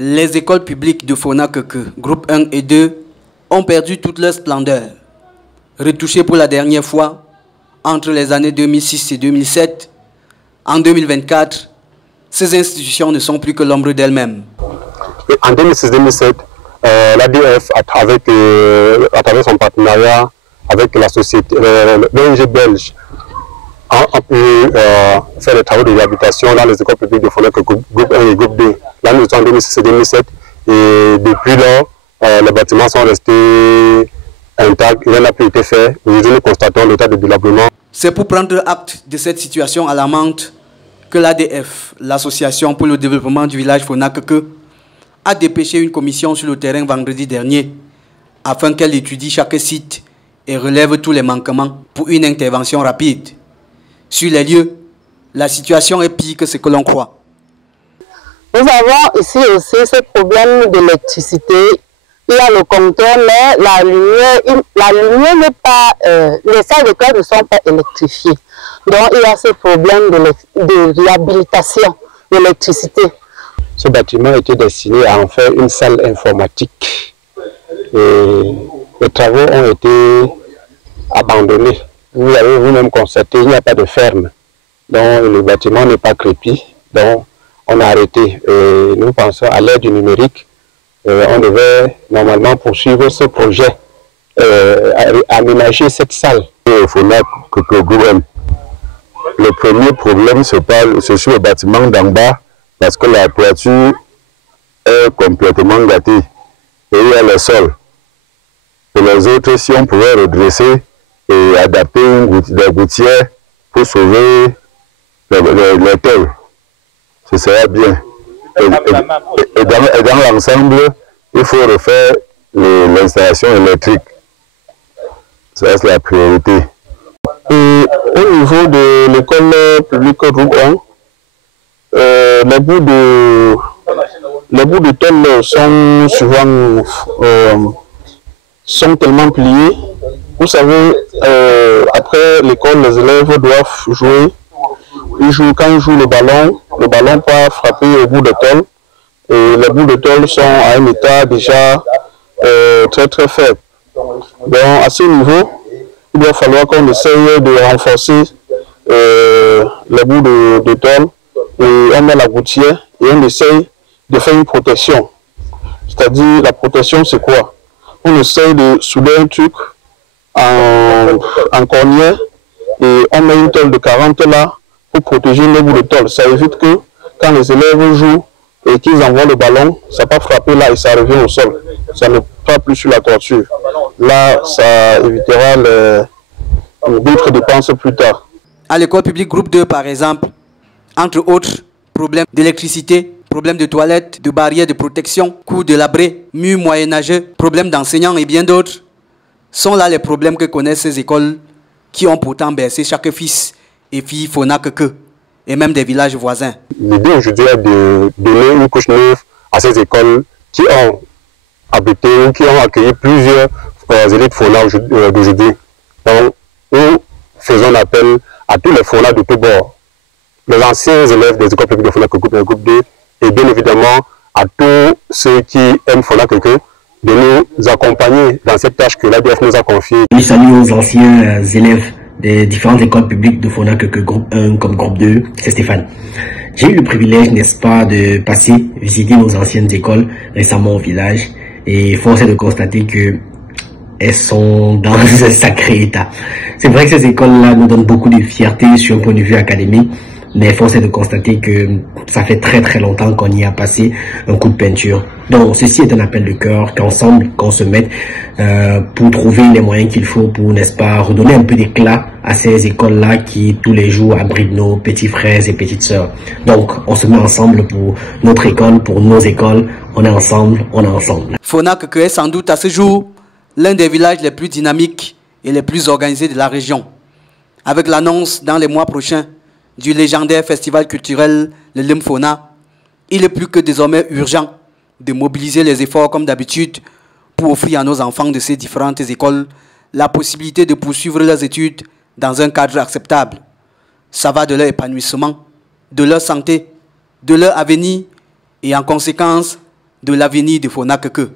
Les écoles publiques de Fona-Keke, groupe 1 et 2, ont perdu toute leur splendeur. Retouchées pour la dernière fois entre les années 2006 et 2007, en 2024, ces institutions ne sont plus que l'ombre d'elles-mêmes. En 2006-2007, l'ADF, à travers son partenariat avec la société, l'ONG belge, a pu faire des travaux de réhabilitation dans les écoles publiques de Fona-Keke, groupe 1 et groupe 2. Là, nous sommes en 2006-2007 et depuis lors, les bâtiments sont restés intacts, rien n'a plus été fait. Aujourd'hui, nous constatons l'état de délabrement. C'est pour prendre acte de cette situation alarmante que l'ADF, l'Association pour le développement du village Fona-Keke, a dépêché une commission sur le terrain vendredi dernier afin qu'elle étudie chaque site et relève tous les manquements pour une intervention rapide. Sur les lieux, la situation est pire que ce que l'on croit. Nous avons ici aussi ce problème d'électricité. Il y a le compteur, mais la lumière n'est pas, les salles de classe ne sont pas électrifiées. Donc il y a ce problème de réhabilitation d'électricité. Ce bâtiment était destiné à en faire une salle informatique. Et les travaux ont été abandonnés. Vous avez vous-même constaté, il n'y a pas de ferme. Donc le bâtiment n'est pas crépi. Donc on a arrêté. Et nous pensons à l'aide du numérique. On devait normalement poursuivre ce projet, aménager cette salle. Le premier problème, c'est sur le bâtiment d'en bas, parce que la toiture est complètement gâtée. Et il y a le sol. Et les autres, si on pouvait redresser et adapter des gouttières pour sauver les tôles, ce serait bien. Et dans l'ensemble, il faut refaire l'installation électrique. Ça, c'est la priorité. Et au niveau de l'école publique groupe 1, les bouts de tôle sont souvent sont tellement pliés. Vous savez, après l'école, les élèves doivent jouer. Quand ils jouent le ballon peut frapper au bout de tôle. Et les bouts de tôle sont à un état déjà très très faible. Donc à ce niveau, il va falloir qu'on essaye de renforcer les bouts de tôle et on met la gouttière et on essaye de faire une protection. C'est-à-dire, la protection c'est quoi? On essaye de souder un truc en cornière et on met une tôle de 40 là pour protéger les bouts de tôle. Ça évite que quand les élèves jouent et qu'ils envoient le ballon, ça va frapper là et ça revient au sol. Ça ne frappe plus sur la toiture. Là, ça évitera d'autres dépenses plus tard. À l'école publique groupe 2, par exemple, entre autres, problèmes d'électricité, problèmes de toilettes, de barrières de protection, coûts de labré, murs moyenâgeux, problèmes d'enseignants et bien d'autres, sont là les problèmes que connaissent ces écoles qui ont pourtant bercé chaque fils et fille Fona-Keke et même des villages voisins. L'idée aujourd'hui est de donner une couche neuve à ces écoles qui ont abrité ou qui ont accueilli plusieurs élites Fona d'aujourd'hui. Donc, nous faisons appel à tous les Fona de tous bords, les anciens élèves des écoles publiques de Fona-Keke groupe 2 et bien évidemment à tous ceux qui aiment Fona-Keke de nous accompagner dans cette tâche que l'ADF nous a confiée. Je salue aux anciens élèves des différentes écoles publiques de Fona-Keke groupe 1 comme groupe 2, c'est Stéphane. J'ai eu le privilège, n'est-ce pas, de visiter nos anciennes écoles récemment au village et force est de constater que elles sont dans un sacré état. C'est vrai que ces écoles-là nous donnent beaucoup de fierté sur un point de vue académique, mais force est de constater que ça fait très très longtemps qu'on y a passé un coup de peinture. Donc ceci est un appel de cœur qu'ensemble, qu'on se mette pour trouver les moyens qu'il faut pour, n'est-ce pas, redonner un peu d'éclat à ces écoles-là qui tous les jours abritent nos petits frères et petites sœurs. Donc on se met ensemble pour notre école, pour nos écoles. On est ensemble, on est ensemble. Fona-Keke est sans doute à ce jour l'un des villages les plus dynamiques et les plus organisés de la région. Avec l'annonce dans les mois prochains du légendaire festival culturel Le Limfona, il est plus que désormais urgent de mobiliser les efforts comme d'habitude pour offrir à nos enfants de ces différentes écoles la possibilité de poursuivre leurs études dans un cadre acceptable. Ça va de leur épanouissement, de leur santé, de leur avenir et en conséquence de l'avenir de Fonakeke.